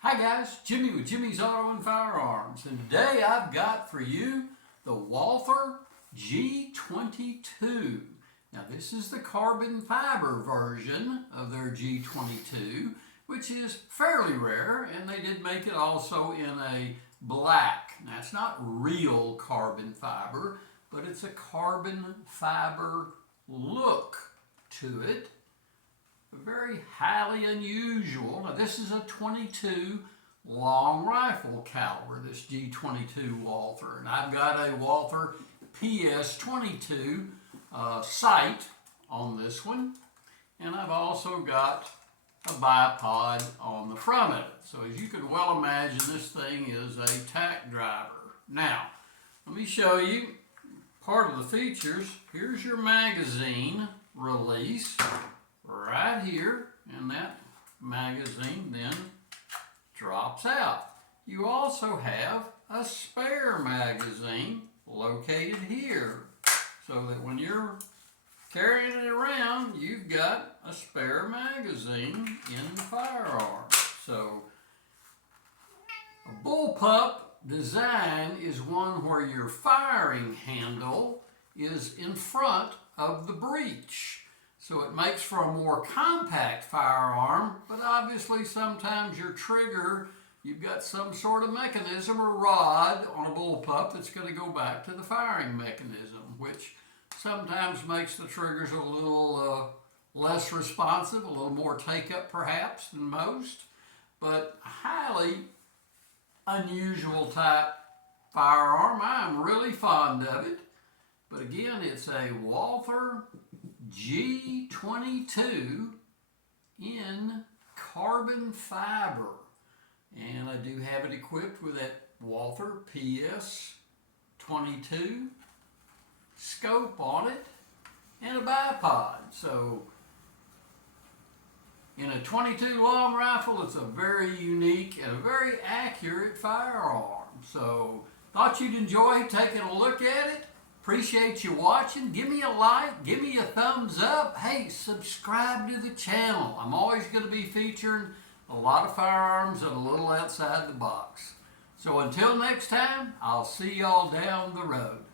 Hi guys, Jimmy with Jimmy's Auto and Firearms, and today I've got for you the Walther G22. Now this is the carbon fiber version of their G22, which is fairly rare, and they did make it also in a black. Now it's not real carbon fiber, but it's a carbon fiber look to it. Very highly unusual. Now this is a 22 long rifle caliber, this G22 Walther, and I've got a Walther PS22 sight on this one, and I've also got a bipod on the front of it. So as you could well imagine, this thing is a tack driver. Now let me show you part of the features. Here's your magazine release right here, and that magazine then drops out. You also have a spare magazine located here, so that when you're carrying it around, you've got a spare magazine in the firearm. So a bullpup design is one where your firing handle is in front of the breech. So it makes for a more compact firearm, but obviously sometimes your trigger, you've got some sort of mechanism or rod on a bullpup that's going to go back to the firing mechanism, which sometimes makes the triggers a little less responsive, a little more take-up perhaps than most, but a highly unusual type firearm. I'm really fond of it, but again, it's a Walther G22 in carbon fiber, and I do have it equipped with that Walther PS22 scope on it and a bipod. So in a 22 long rifle, it's a very unique and a very accurate firearm. So thought you'd enjoy taking a look at it. Appreciate you watching. Give me a like, give me a thumbs up. Hey, subscribe to the channel. I'm always going to be featuring a lot of firearms and a little outside the box. So until next time, I'll see y'all down the road.